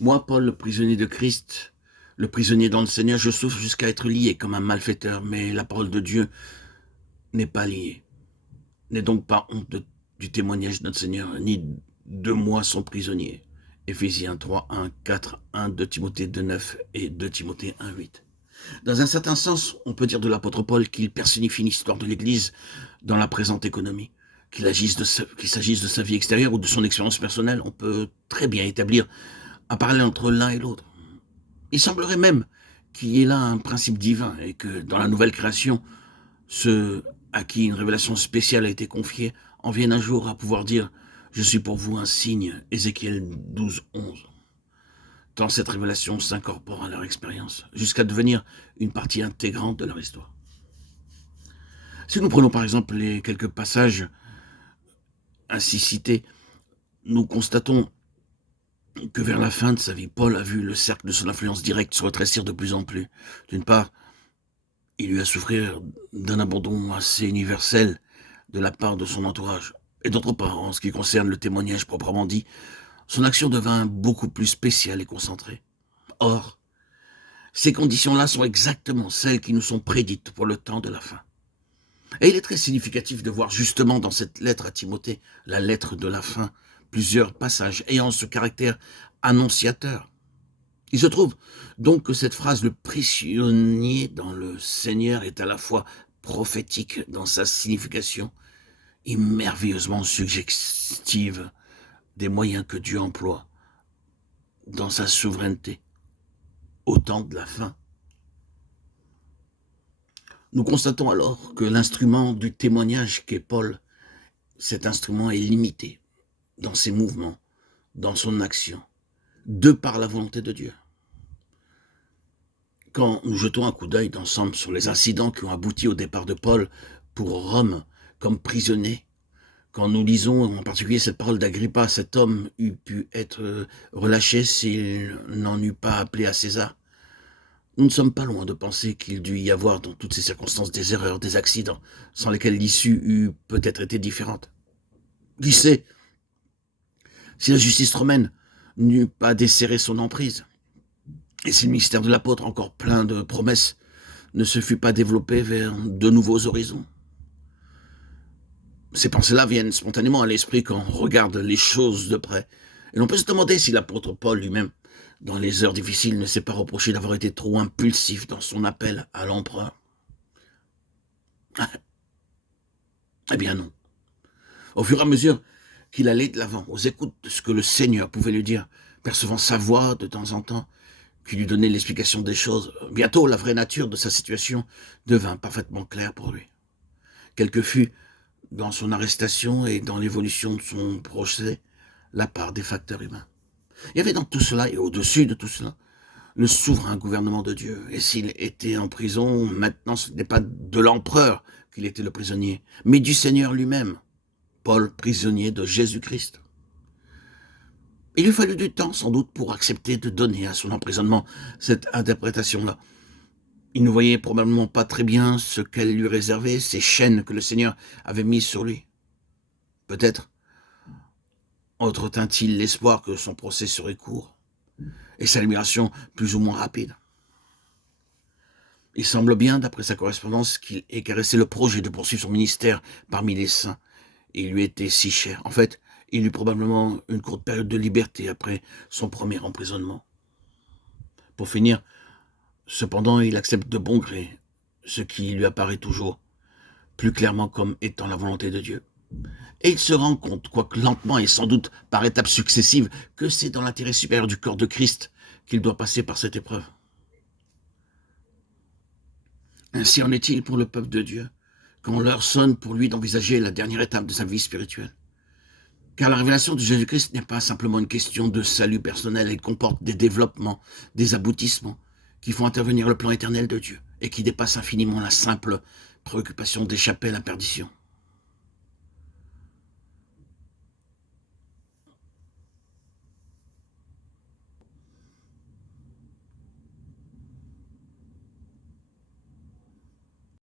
Moi, Paul, le prisonnier de Christ, le prisonnier dans le Seigneur, je souffre jusqu'à être lié comme un malfaiteur, mais la parole de Dieu n'est pas liée. N'aie donc pas honte du témoignage de notre Seigneur, ni de moi son prisonnier. Éphésiens 3, 1, 4, 1, 2 Timothée 2, 9 et 2 Timothée 1, 8. Dans un certain sens, on peut dire de l'apôtre Paul qu'il personnifie l'histoire de l'Église dans la présente économie. Qu'il s'agisse de sa vie extérieure ou de son expérience personnelle, on peut très bien établir un parallèle entre l'un et l'autre. Il semblerait même qu'il y ait là un principe divin et que dans la nouvelle création, ceux à qui une révélation spéciale a été confiée en viennent un jour à pouvoir dire « Je suis pour vous un signe » Ézéchiel 12, 11. Tant cette révélation s'incorpore à leur expérience, jusqu'à devenir une partie intégrante de leur histoire. Si nous prenons par exemple les quelques passages ainsi cités, nous constatons que vers la fin de sa vie, Paul a vu le cercle de son influence directe se rétrécir de plus en plus. D'une part, il eut à souffrir d'un abandon assez universel de la part de son entourage. Et d'autre part, en ce qui concerne le témoignage proprement dit, son action devint beaucoup plus spéciale et concentrée. Or, ces conditions-là sont exactement celles qui nous sont prédites pour le temps de la fin. Et il est très significatif de voir justement dans cette lettre à Timothée, la lettre de la fin, plusieurs passages ayant ce caractère annonciateur. Il se trouve donc que cette phrase « le prisonnier dans le Seigneur » est à la fois prophétique dans sa signification et merveilleusement suggestive des moyens que Dieu emploie dans sa souveraineté au temps de la fin. Nous constatons alors que l'instrument du témoignage qu'est Paul, cet instrument est limité dans ses mouvements, dans son action, de par la volonté de Dieu. Quand nous jetons un coup d'œil d'ensemble sur les incidents qui ont abouti au départ de Paul pour Rome comme prisonnier, quand nous lisons en particulier cette parole d'Agrippa, cet homme eût pu être relâché s'il n'en eût pas appelé à César, nous ne sommes pas loin de penser qu'il dut y avoir dans toutes ces circonstances des erreurs, des accidents, sans lesquels l'issue eût peut-être été différente. Qui sait si la justice romaine n'eût pas desserré son emprise, et si le mystère de l'apôtre, encore plein de promesses, ne se fût pas développé vers de nouveaux horizons. Ces pensées-là viennent spontanément à l'esprit quand on regarde les choses de près. Et l'on peut se demander si l'apôtre Paul lui-même, dans les heures difficiles, ne s'est pas reproché d'avoir été trop impulsif dans son appel à l'empereur. Eh bien non. Au fur et à mesure qu'il allait de l'avant, aux écoutes de ce que le Seigneur pouvait lui dire, percevant sa voix de temps en temps, qui lui donnait l'explication des choses, bientôt la vraie nature de sa situation devint parfaitement claire pour lui. Quelle que fût, dans son arrestation et dans l'évolution de son procès, la part des facteurs humains. Il y avait dans tout cela, et au-dessus de tout cela, le souverain gouvernement de Dieu. Et s'il était en prison, maintenant ce n'est pas de l'empereur qu'il était le prisonnier, mais du Seigneur lui-même, Paul, prisonnier de Jésus-Christ. Il lui fallut du temps, sans doute, pour accepter de donner à son emprisonnement cette interprétation-là. Il ne voyait probablement pas très bien ce qu'elle lui réservait, ces chaînes que le Seigneur avait mises sur lui. Peut-être entretint-il l'espoir que son procès serait court et sa libération plus ou moins rapide. Il semble bien, d'après sa correspondance, qu'il ait caressé le projet de poursuivre son ministère parmi les saints. Il lui était si cher. En fait, il eut probablement une courte période de liberté après son premier emprisonnement. Pour finir, cependant, il accepte de bon gré ce qui lui apparaît toujours plus clairement comme étant la volonté de Dieu. Et il se rend compte, quoique lentement et sans doute par étapes successives, que c'est dans l'intérêt supérieur du corps de Christ qu'il doit passer par cette épreuve. Ainsi en est-il pour le peuple de Dieu, quand l'heure sonne pour lui d'envisager la dernière étape de sa vie spirituelle. Car la révélation de Jésus-Christ n'est pas simplement une question de salut personnel, elle comporte des développements, des aboutissements qui font intervenir le plan éternel de Dieu et qui dépassent infiniment la simple préoccupation d'échapper à la perdition.